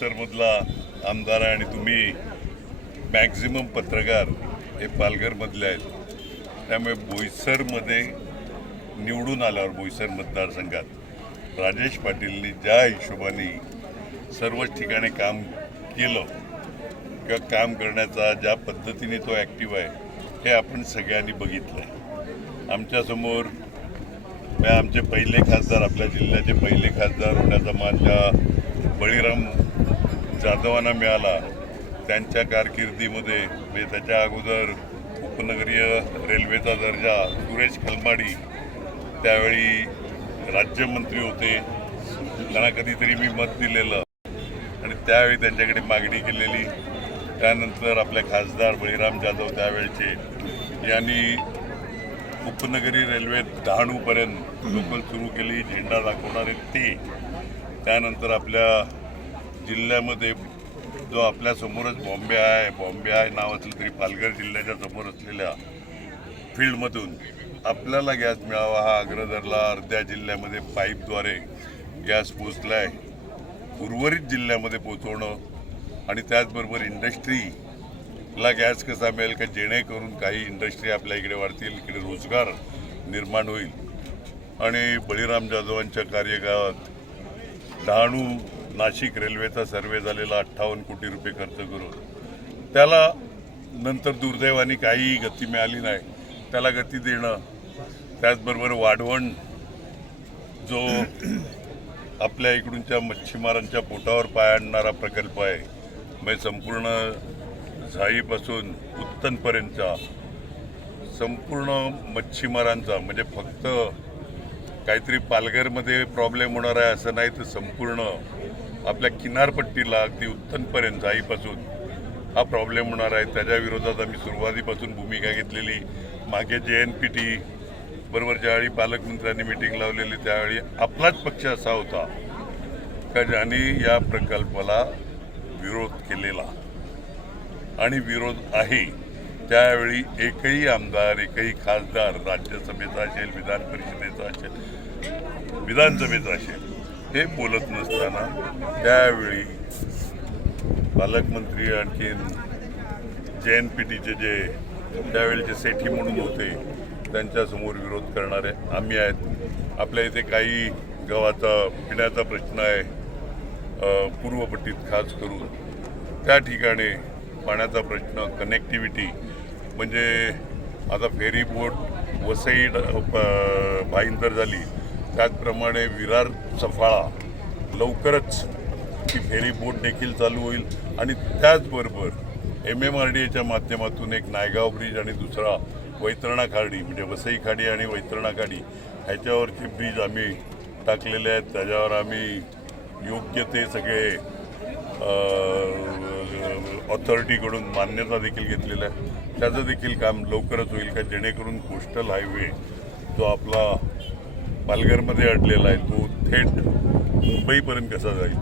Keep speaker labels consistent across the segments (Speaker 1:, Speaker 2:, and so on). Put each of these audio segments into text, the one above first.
Speaker 1: बोईसरमधला आमदार आहे आणि तुम्ही मॅक्झिमम पत्रकार हे पालघरमधले आहेत. त्यामुळे बोईसरमध्ये निवडून आल्यावर बोईसर मतदारसंघात राजेश पाटीलनी ज्या हिशोबाने सर्वच ठिकाणी काम केलं किंवा काम करण्याचा ज्या पद्धतीने तो ॲक्टिव्ह आहे हे आपण सगळ्यांनी बघितलं आहे आमच्यासमोर आमचे पहिले खासदार आपल्या जिल्ह्याचे पहिले खासदार होण्याचा माझ्या बळीराम जाधवांना मिळाला. त्यांच्या कारकिर्दीमध्ये म्हणजे त्याच्या अगोदर उपनगरीय रेल्वेचा दर्जा सुरेश कलमाडी त्यावेळी राज्यमंत्री होते. त्यांना कधीतरी मी मत दिलेलं. आणि त्यावेळी त्यांच्याकडे मागणी केलेली. त्यानंतर आपले खासदार बळीराम जाधव त्यावेळचे यांनी उपनगरी रेल्वे डहाणूपर्यंत लोकल सुरू केली झेंडा दाखवणारे ते. त्यानंतर आपल्या जिल्ह्यामध्ये जो आपल्या समोरच बॉम्बे आहे बॉम्बे आहे नाव असलं तरी पालघर जिल्ह्याच्या समोर असलेल्या फील्डमधून आपल्याला गॅस मिळावा हा आग्रह धरला. अर्ध्या जिल्ह्यामध्ये पाईपद्वारे गॅस पोचलाय उर्वरित जिल्ह्यामध्ये पोचवणं आणि त्याचबरोबर इंडस्ट्रीला गॅस कसा मिळेल का जेणेकरून काही इंडस्ट्री आपल्या इकडे वाढतील इकडे रोजगार निर्माण होईल. आणि बळीराम जाधवांच्या कार्यकाळात डहाणू नाशिक रेल्वेचा सर्वे झालेला अठ्ठावन्न कोटी रुपये खर्च करून त्याला नंतर दुर्दैवाने काहीही गती मिळाली नाही. त्याला गती देणं त्याचबरोबर वाढवण जो आपल्या इकडूनच्या मच्छीमारांच्या पोटावर पाय आणणारा प्रकल्प आहे म्हणजे संपूर्ण झाईपासून उत्तनपर्यंतचा संपूर्ण मच्छीमारांचा म्हणजे फक्त काहीतरी पालघरमध्ये प्रॉब्लेम होणार आहे असं नाही तर संपूर्ण आपल्या किनारपट्टीला अगदी उत्तनपर्यंत जाईपासून हा प्रॉब्लेम होणार आहे. त्याच्या विरोधात आम्ही सुरुवातीपासून भूमिका घेतलेली. मागे जे एन पी टी बरोबर ज्यावेळी पालकमंत्र्यांनी मिटिंग लावलेली. त्यावेळी आपलाच पक्ष असा होता का ज्यांनी या प्रकल्पाला विरोध केलेला. आणि विरोध आहे. त्यावेळी एकही आमदार एकही खासदार राज्यसभेचा असेल विधान परिषदेचा असेल विधानसभेचा असेल हे बोलत नसताना त्यावेळी पालकमंत्री आणखीन जे एन पी टीचे जे त्यावेळेचे सेठी म्हणून होते त्यांच्यासमोर विरोध करणारे आम्ही आहेत. आपल्या इथे काही गावाचा पिण्याचा प्रश्न आहे पूर्वपट्टीत खास करून. त्या ठिकाणी पाण्याचा प्रश्न कनेक्टिव्हिटी म्हणजे आता फेरी बोट वसई भाईंदर झाली. त्याचप्रमाणे विरार सफाळा लवकरच ती फेरी बोट देखील चालू होईल. आणि त्याचबरोबर एम एम आर डी एच्या माध्यमातून एक नायगाव ब्रिज आणि दुसरा वैतरणा खाडी म्हणजे वसई खाडी आणि वैतरणा खाडी ह्याच्यावरचे ब्रिज आम्ही टाकलेले आहेत. त्याच्यावर आम्ही योग्य ते सगळे ऑथॉरिटीकडून मान्यता देखील घेतलेल्या आहे. त्याचं देखील काम लवकरच होईल का? जेणेकरून कोस्टल हायवे जो आपला पालघरमध्ये अडलेला आहे तो थेट मुंबईपर्यंत कसा जाईल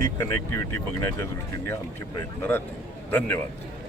Speaker 1: ही कनेक्टिव्हिटी बघण्याच्या दृष्टीने आमचे प्रयत्न राहतील. धन्यवाद.